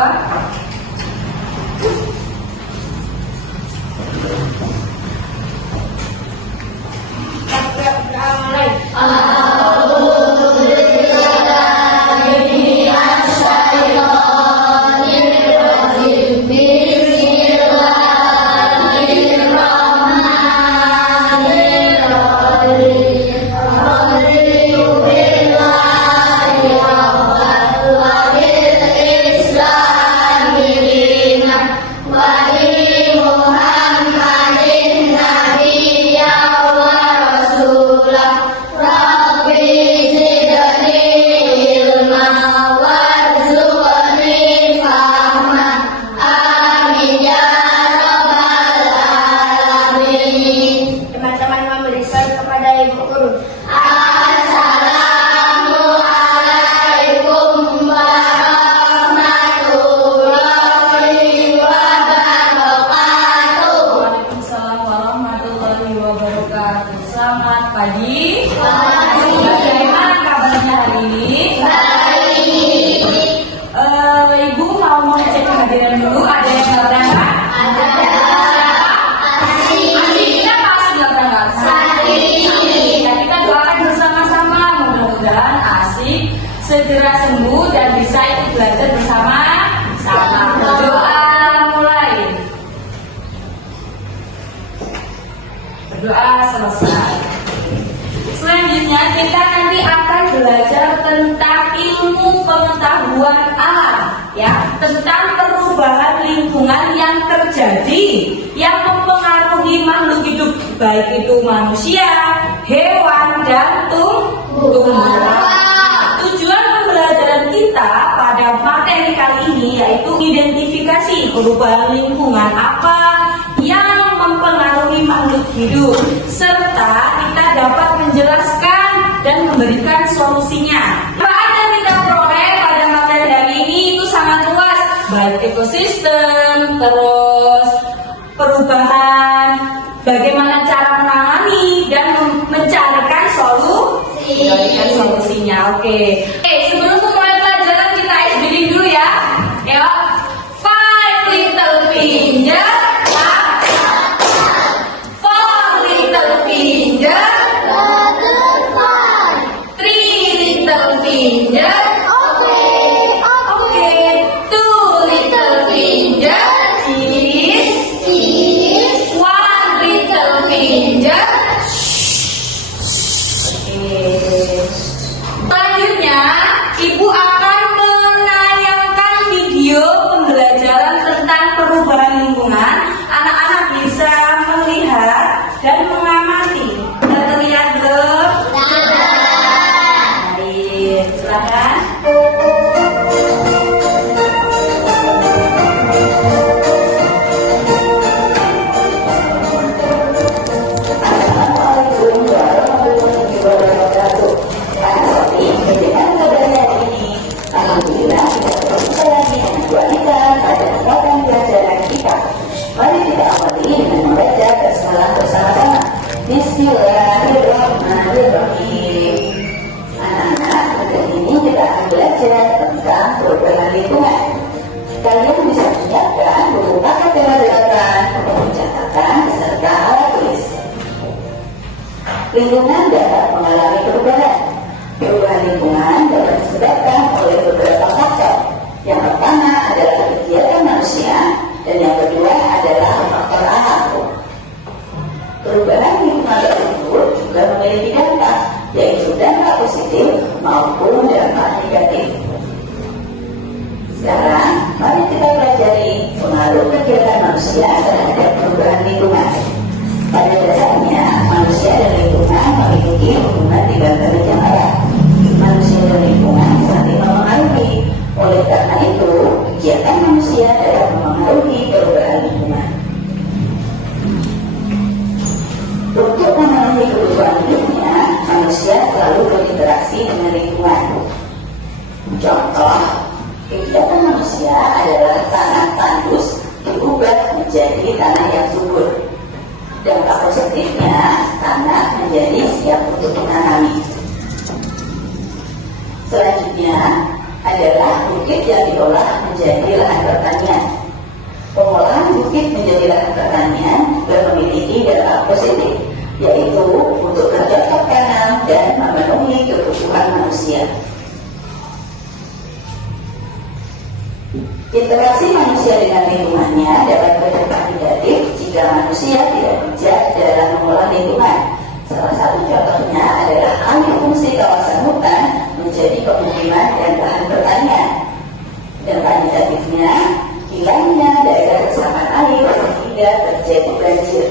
berdoa. Selamat pagi. Bagaimana kabarnya hari ini? Baik. Ibu mau cek kehadiran dulu. Ada yang nggak berangkat? Ada. Kita pasti nggak berangkat. Kita doakan bersama-sama. Mudah-mudahan Asik segera sembuh dan bisa ikut belajar bersama-sama. Berdoa mulai. Berdoa selesai. Selanjutnya kita nanti akan belajar tentang ilmu pengetahuan alam, ya, tentang perubahan lingkungan yang terjadi yang mempengaruhi makhluk hidup, baik itu manusia, hewan, dan tumbuhan. Tujuan pembelajaran kita pada materi kali ini yaitu identifikasi perubahan lingkungan apa yang mempengaruhi makhluk hidup, serta kita dapat menjelaskan dan memberikan solusinya. Manfaat yang kita peroleh pada materi hari ini itu sangat luas, baik ekosistem, terus perubahan, bagaimana cara menangani dan mencarikan solusinya. Oke, sebelum mulai pelajaran kita ice breathing dulu ya. Yuk, 5 little finger. Selanjutnya, Ibu akan menayangkan video pembelajaran tentang perubahan lingkungan. Anak-anak bisa melihat dan mengamati. Sudah terlihat belum? Baik, silakan. Bismillahirrahmanirrahim. Anak-anak, hari ini kita akan belajar tentang perubahan lingkungan. Kalian bisa menyiapkan buku paket tema 8, catatan beserta alat tulis. Lingkungan dapat mengalami perubahan. Perubahan lingkungan dapat disebabkan oleh beberapa faktor. Yang pertama adalah kegiatan manusia, dan yang kedua adalah faktor alam. Perubahan lingkungan tersebut juga memiliki dampak, yaitu dampak positif maupun dampak negatif. Sekarang, mari kita pelajari pengaruh kegiatan manusia terhadap perubahan lingkungan. Pada dasarnya, manusia dan lingkungan memiliki hubungan 3 derajat arah. Manusia dan lingkungan saling mempengaruhi. Oleh karena itu, kegiatan manusia dapat mempengaruhi perubahan lingkungan. Untuk memenuhi kebutuhan hidupnya, manusia selalu berinteraksi dengan lingkungan. Contoh, kegiatan manusia adalah tanah tandus diubah menjadi tanah yang subur. Dampak positifnya, tanah menjadi siap untuk ditanami. Selanjutnya adalah bukit yang diolah menjadi menjadi lahan pertanian. Pengolahan bukit menjadi lahan pertanian juga memiliki dampak positif, yaitu untuk bercocok tanam dan memenuhi kebutuhan manusia. Interaksi manusia dengan lingkungannya dapat berdampak negatif jika manusia tidak bijak dalam mengelola lingkungan. Salah satu contohnya adalah alih fungsi kawasan hutan menjadi pemukiman dan lahan pertanian. Dampak negatifnya, hilangnya daerah resapan air sehingga terjadi banjir.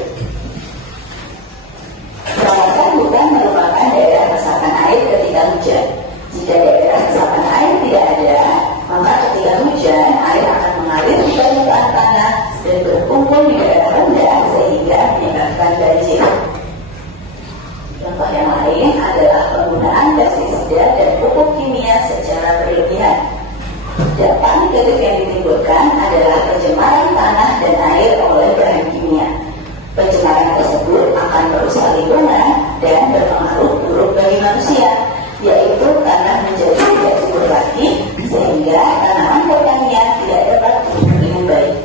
Kawasan hutan merupakan daerah resapan air ketika hujan. Jika daerah resapan air tidak ada, maka ketika hujan air akan mengalir di permukaan tanah dan berkumpul di daerah rendah sehingga menyebabkan banjir. Contoh yang lain adalah penggunaan pestisida dan pupuk kimia secara berlebihan. Dampak negatif yang ditimbulkan adalah pencemaran tanah dan air oleh bahan kimia. Pencemaran tersebut akan merusak lingkungan dan berpengaruh buruk bagi manusia, yaitu tanah menjadi tidak subur lagi sehingga tanaman pertanian tidak dapat tumbuh dengan baik.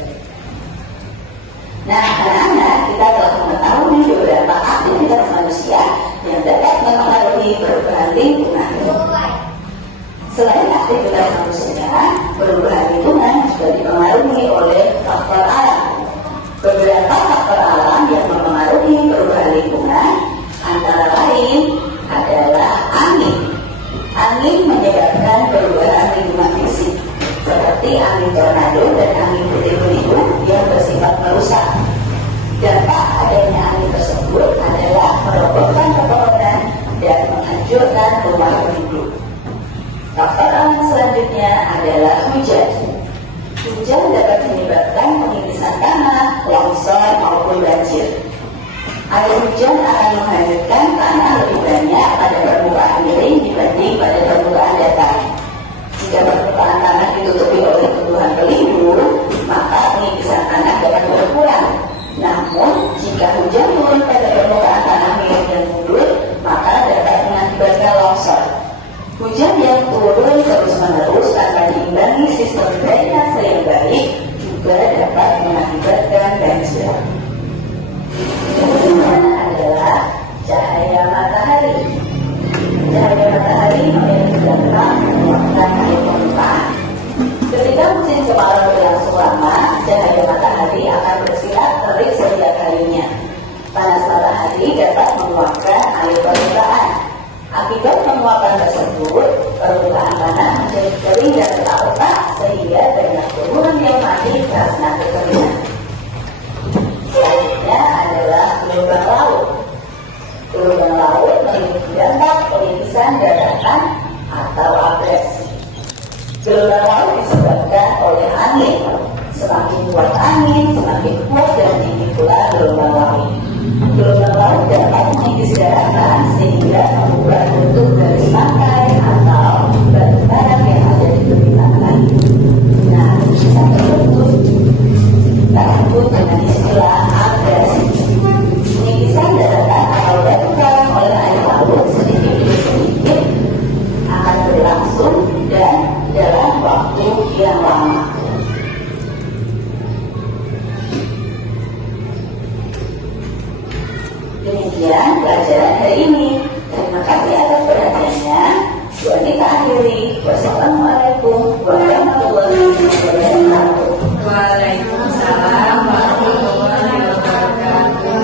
Nah, anak-anak, kita telah mengetahui beberapa aktivitas manusia yang dapat mempengaruhi perubahan lingkungan. Selain aktivitas manusia, perubahan lingkungan juga dipengaruhi oleh faktor alam. Beberapa faktor alam yang mempengaruhi perubahan lingkungan antara lain adalah angin. Angin menyebabkan perubahan lingkungan fisik, seperti angin tornado dan angin puting-beliung yang bersifat merusak. Dampak adanya angin tersebut adalah merobohkan pepohonan dan menghancurkan rumah penduduk. Faktor alam selanjutnya adalah hujan. Hujan dapat menyebabkan pengipisan tanah, longsor maupun banjir. Air hujan akan menghanyutkan tanah lebih banyak pada permukaan miring dibanding pada permukaan datar. Jika permukaan tanah ditutupi oleh tumbuhan pelindung, maka pengipisan tanah dapat berkurang. Namun, jika hujan turun pada permukaan tanah miring dan mundur, maka dapat mengakibatkan longsor. Hujan yang turun terus-menerus tanpa diimbangi sistem drainase yang baik juga dapat mengakibatkan banjir. Kemudian adalah cahaya matahari. Cahaya matahari memiliki dampak menguatkan air permukaan. Ketika musim kemarau berlangsung lama, cahaya matahari akan bersinar terik setiap harinya. Panas matahari dapat menguatkan air permukaan. Akibat penguapan tersebut, permukaan tanah menjadi kering dan retak-retak sehingga banyak tumbuhan yang mati karena kekeringan. Selanjutnya adalah gelombang laut. Gelombang laut memiliki dampak penipisan daratan atau abrasi. Gelombang laut disebabkan oleh angin. Semakin kuat angin, semakin kuat dan tinggi pula gelombang laut. Gelombang laut dapat mengikis daratan sehingga membuat bentuk garis pantai atau batu karang yang ada di tepi pantai. Nah, bisa terbentuk kita sebut dengan istilah abrasi. Pengikisan daratan atau batu karang oleh air laut sedikit demi sedikit akan berlangsung dan dalam waktu yang lama. Demikian pelajaran hari ini. Terima kasih atas perhatiannya. Buat kita akhiri. Wassalamualaikum warahmatullahi wabarakatuh. Waalaikumsalam warahmatullahi wabarakatuh.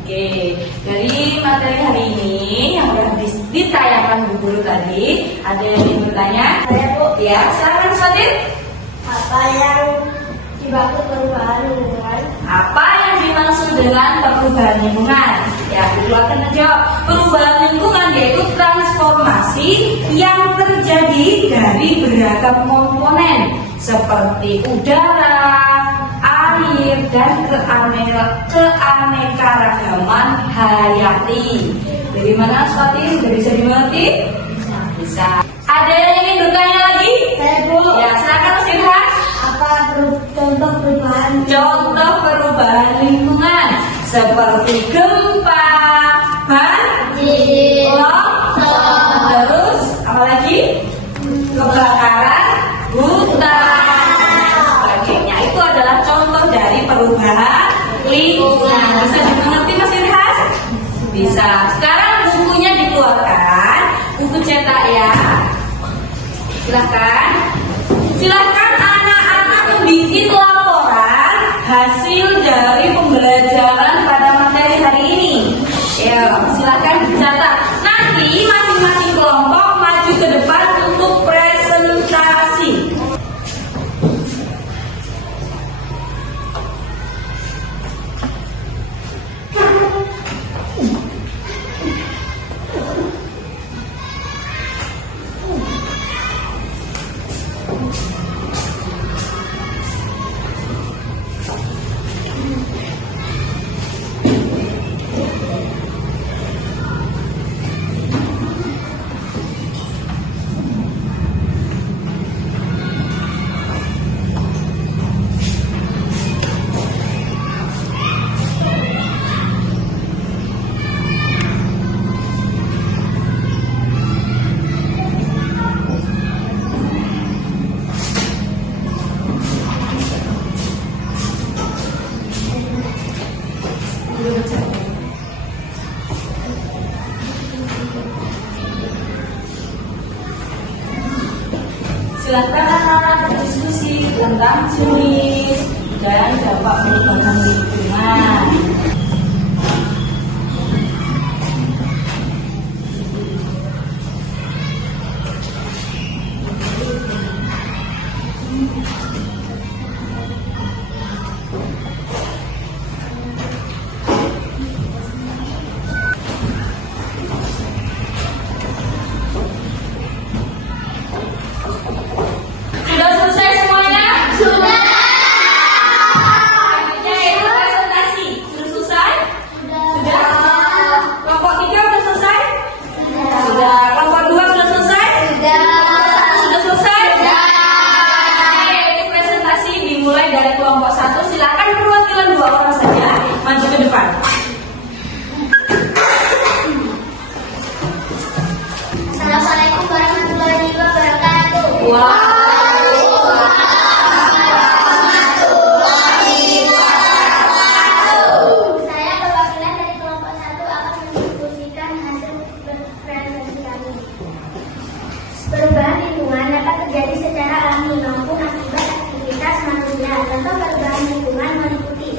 Oke, dari materi hari ini yang sudah ditayangkan Bu Guru tadi, ada yang ingin bertanya? Saya, Bu. Ya, silakan Fatin. Apa yang dimaksud perubahan lingkungan? Apa yang dimaksud dengan perubahan lingkungan? Ya, Ibu akan menjawab. Perubahan lingkungan yaitu transformasi yang terjadi dari beragam komponen seperti udara, air, dan keanekaragaman hayati. Bagaimana, Fatin? Sudah bisa dimengerti? Bisa. Ada yang ingin bertanya lagi? Saya, Bu. Ya, silakan Mas Irhan. Apa contoh perubahan? Contoh perubahan lingkungan seperti gempa, Banjir, longsor, terus apa lagi? Kebakaran perubahan lingkungan. Bisa dimengerti Mas Irhas? Bisa. Sekarang bukunya dikeluarkan, buku cetak ya. Silahkan anak-anak membuat laporan hasil dari pembelajaran pada materi hari ini. Ya, silahkan dicatat. Nanti masing-masing kelompok maju ke depan untuk presentasi. Silakan anak-anak berdiskusi tentang jenis dan dampak perubahan lingkungan. Sudah selesai semuanya? Sudah. Selanjutnya yaitu presentasi. Sudah selesai? Sudah. Kelompok 3 sudah selesai? Sudah. Kelompok 2 sudah selesai? Kelompok 1 sudah selesai? Yaitu presentasi dimulai dari kelompok 1. Silakan perwakilan 2 orang saja maju ke depan. Assalamualaikum warahmatullahi wabarakatuh. Wah. Saya perwakilan dari kelompok 1 akan mendiskusikan hasil presentasi kami. Perubahan lingkungan dapat terjadi secara alami maupun akibat aktivitas manusia. Contoh perubahan lingkungan meliputi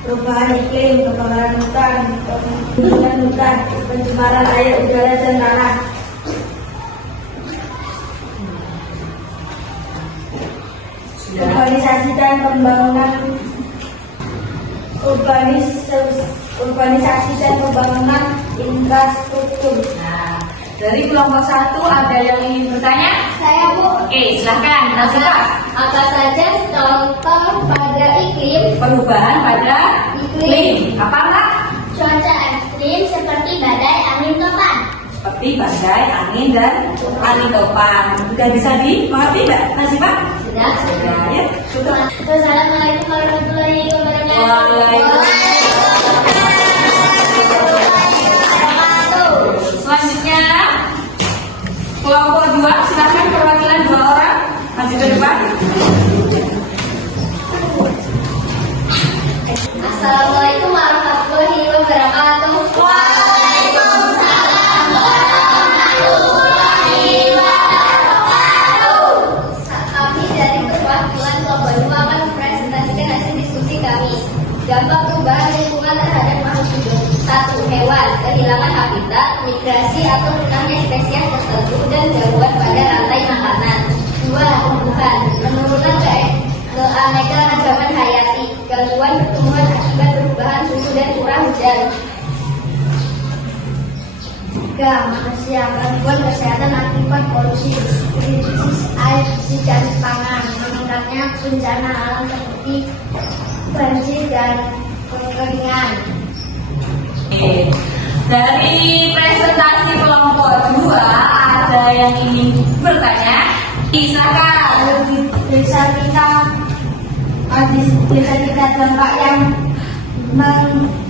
perubahan iklim, kebakaran hutan, pembunuhan hutan, pencemaran air, udara, dan tanah. Urbanisasi dan pembangunan urbanisasi dan pembangunan infrastruktur. Nah, dari kelompok 1 ada yang ingin bertanya? saya Bu. Oke, silahkan. Nazila. Apa saja contoh pada iklim? Perubahan pada iklim. Apa enggak? Cuaca ekstrim seperti badai, angin topan. Seperti badai, angin, dan angin topan. Sudah bisa dimengerti Mbak Nazifah? Sudah. Sudah, ya. Wassalamualaikum warahmatullahi wabarakatuh. Selanjutnya kelompok 2, silakan perwakilan 2 orang maju ke depan. Assalamualaikum warahmatullahi wabarakatuh. Waalaikumsalam warahmatullahi wabarakatuh. Kami dari perwakilan kelompok 2 akan mempresentasikan hasil diskusi kami. Dampak perubahan lingkungan terhadap makhluk hidup. 1. Hewan, kehilangan habitat, migrasi atau punahnya spesies tertentu dan gangguan pada rantai makanan. 2. Tumbuhan, penurunan keanekaragaman hayati, gangguan pertumbuhan akibat perubahan suhu dan curah hujan. 3. Manusia, gangguan kesehatan akibat polusi, krisis air bersih dan pangan, meningkatnya bencana alam seperti banjir dan kekeringan. Oke. Dari presentasi kelompok 2 ada yang ingin bertanya? Silakan. Desa kita dampak yang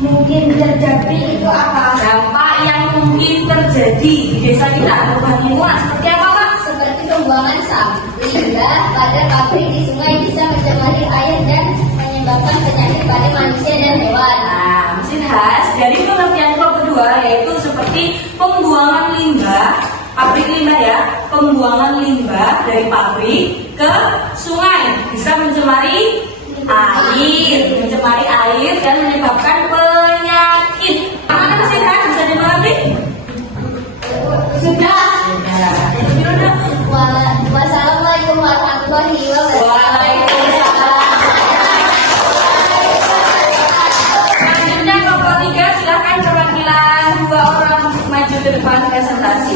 mungkin terjadi itu apa? Dampak yang mungkin terjadi di desa kita perubahan lingkungan seperti apa Pak? Seperti pembuangan limbah pada pabrik di sungai bisa mencemari air dan menyebabkan penyakit pada manusia dan hewan. Nah, mesin khas dari pengertian kelompok kedua yaitu seperti pembuangan limbah, pabrik limbah ya, pembuangan limbah dari pabrik ke sungai bisa mencemari air dan menyebabkan penyakit. Mana mesin khas bisa dimengerti? Sudah. Sudah. Wassalamualaikum warahmatullahi wabarakatuh. Waalaikumsalam. Selanjutnya kelompok 3 silakan perwakilan 2 orang maju ke depan presentasi.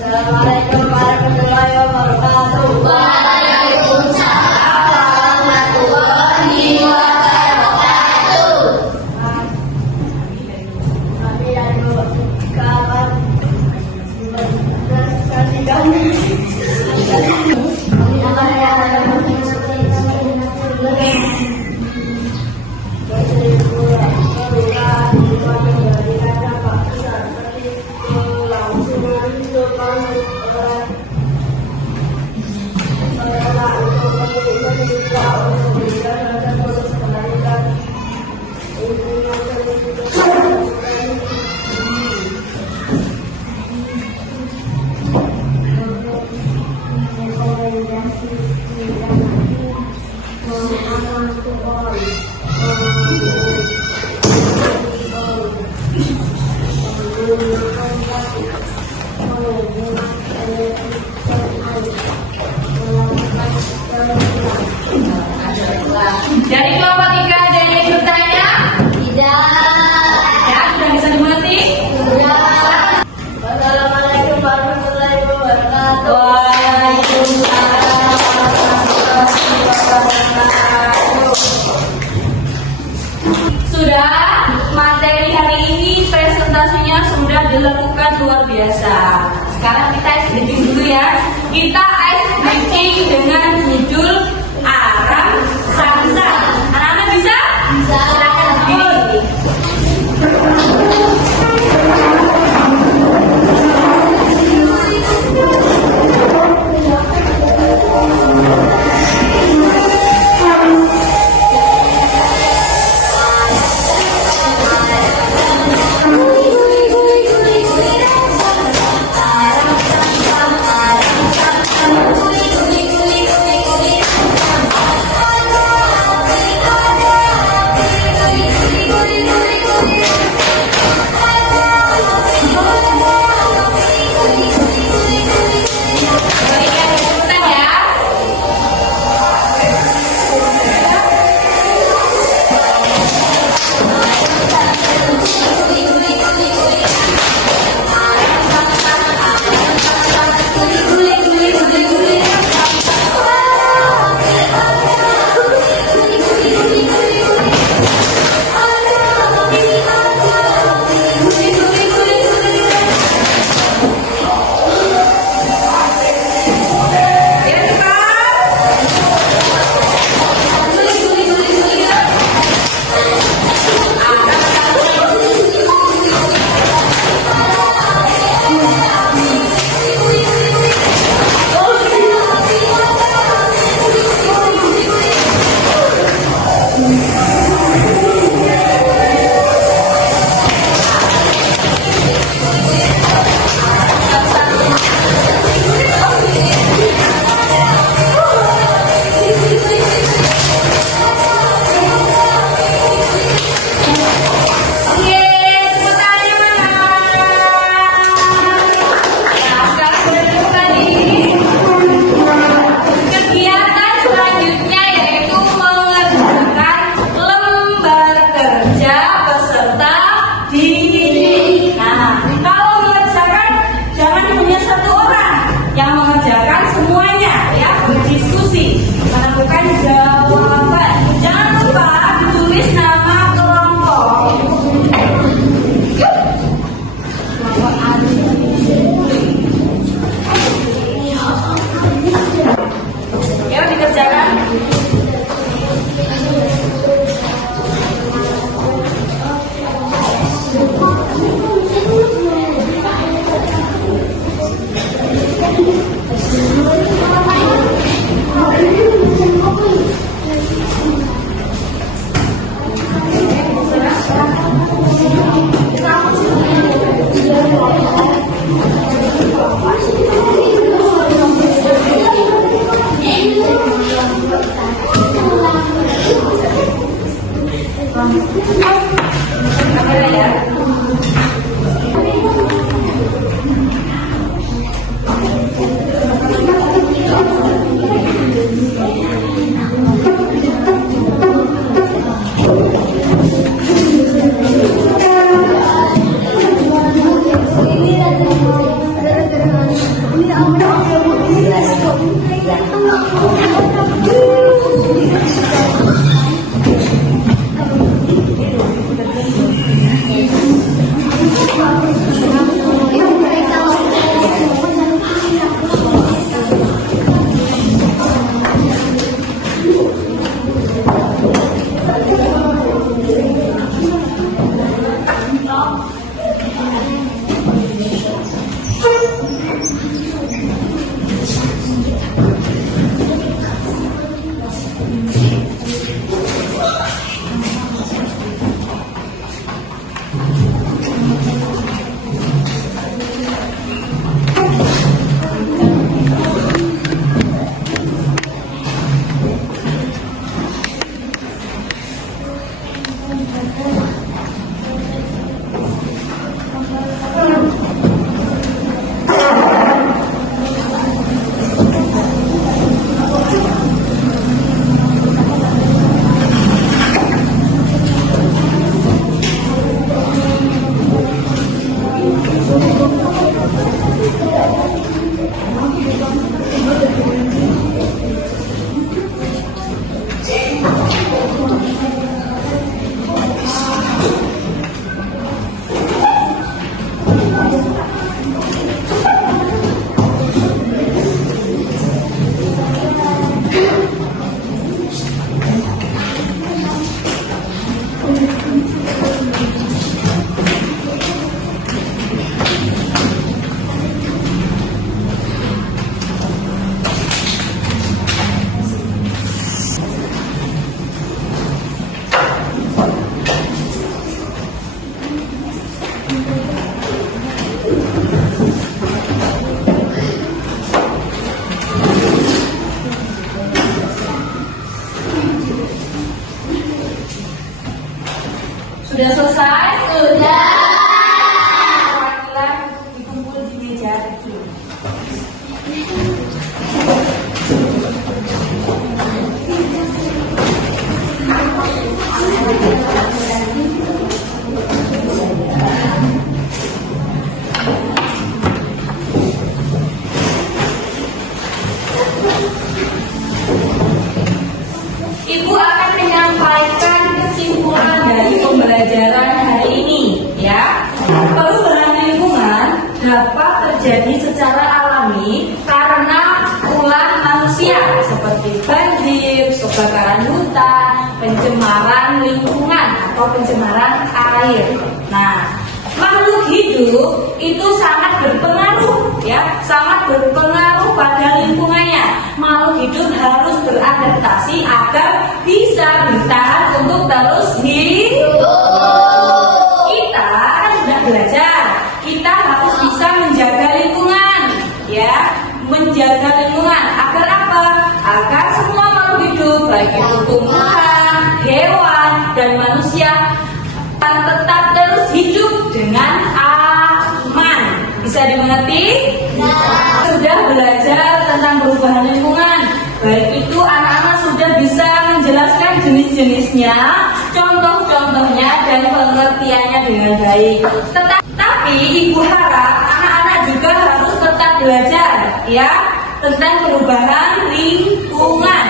Assalamualaikum warahmatullahi wabarakatuh. Waalaikumsalam warahmatullahi wabarakatuh. Kami dari kawan presentasi kami. Dari kelompok 3 ada yang ingin bertanya? Tidak. Ya, sudah bisa dimengerti? Sudah. Wassalamualaikum warahmatullahi wabarakatuh. Waalaikumsalam warahmatullahi wabarakatuh. Sudah, materi hari ini presentasinya sudah dilakukan luar biasa. Sekarang kita ice breaking dulu ya. Kita ice breaking dengan judul Aram Samsat. Anak-anak bisa? Bisa. Silakan berdiri. Kamera ya. Sudah selesai? Sudah. Perwakilan dikumpul di meja kecil. Ibu akan menyampaikan kesimpulan dari pembelajaran hari ini, ya. Perubahan lingkungan dapat terjadi secara alami karena ulah manusia seperti banjir, kebakaran hutan, pencemaran lingkungan atau pencemaran air. Nah, makhluk hidup itu sangat berpengaruh, ya, sangat berpengaruh pada lingkungannya. Makhluk hidup harus beradaptasi agar bisa bertahan untuk terus hidup. Kita kan sudah belajar, kita harus bisa menjaga lingkungan, ya, menjaga lingkungan agar apa? Agar semua makhluk hidup, baik itu tumbuhan, hewan, dan manusia tetap terus hidup dengan aman. Bisa dimengerti? Sudah belajar tentang perubahan lingkungan, baik itu anak-anak sudah bisa menjelaskan jenis-jenisnya, contoh-contohnya, dan pengertiannya dengan baik. Tetapi ibu harap anak-anak juga harus tetap belajar, ya, tentang perubahan lingkungan,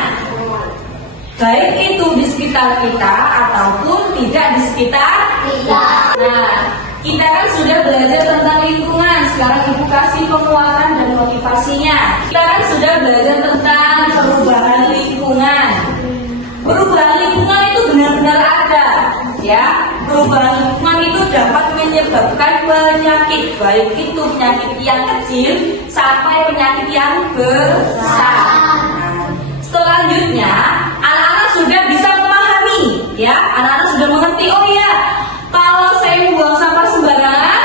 baik itu di sekitar kita ataupun tidak di sekitar kita. Nah, kita kan sudah belajar tentang lingkungan. Sekarang ibu kasih penguatan dan motivasinya. Kita kan sudah belajar tentang perubahan lingkungan. Perubahan lingkungan itu benar-benar ada, ya. Perubahan lingkungan itu dapat menyebabkan penyakit, baik itu penyakit yang kecil sampai penyakit yang besar. Selanjutnya, anak-anak sudah bisa memahami, ya. Anak-anak sudah mengerti, oh ya, kalau saya membuang sampah sembarangan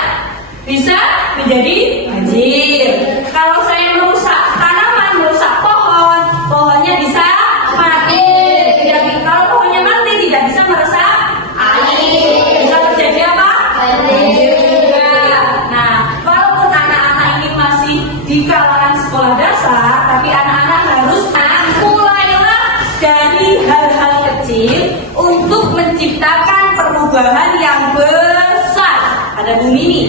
bisa menjadi banjir. Kalau saya merusak tanaman, merusak pohon, pohonnya bisa mati. Kalau pohonnya mati tidak bisa merusak perubahan yang besar pada bumi ini.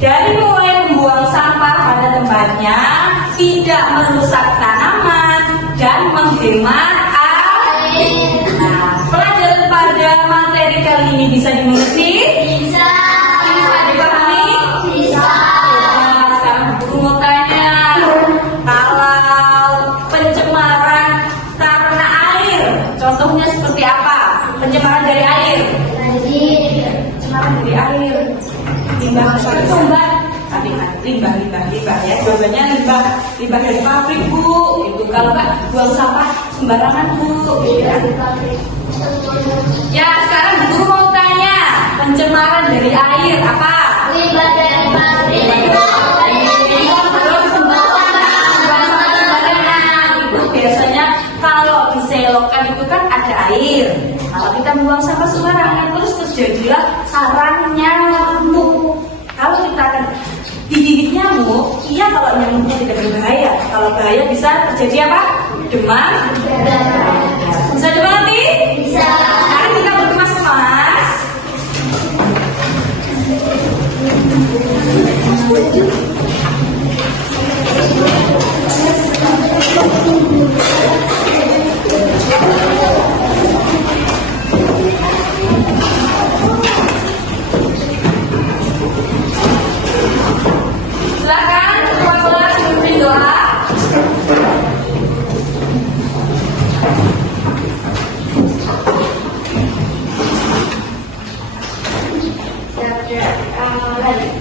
Dari mulai membuang sampah pada tempatnya, tidak merusak tanaman, dan menghemat air. Nah, pelajaran pada materi kali ini bisa dimengerti? Bisa. Bisa dipahami? Bisa. Nah, sekarang guru mau tanya, kalau pencemaran karena air, contohnya seperti apa? Pencemaran dari air. Pencemaran dari air. Limbah sumbat, limbah ya. Jawabannya limbah dari pabrik, Bu. Itu kalau nggak buang sampah sembarangan, Bu. Ya, sekarang guru mau tanya, pencemaran dari air apa? Limbah dari pabrik. Terus sembarangan. Itu biasanya kalau di selokan itu kan ada air. Kalau kita buang sampah sembarangan, terus terjadilah sarang nyamuk. Kalau kita akan digigit nyamuk, iya kalau nyamuknya tidak berbahaya. Kalau bahaya bisa terjadi apa? Demam. Bisa dimengerti? Bisa. Sekarang kita berkemas-kemas. Silakan ketua kelas memimpin doa. Amin.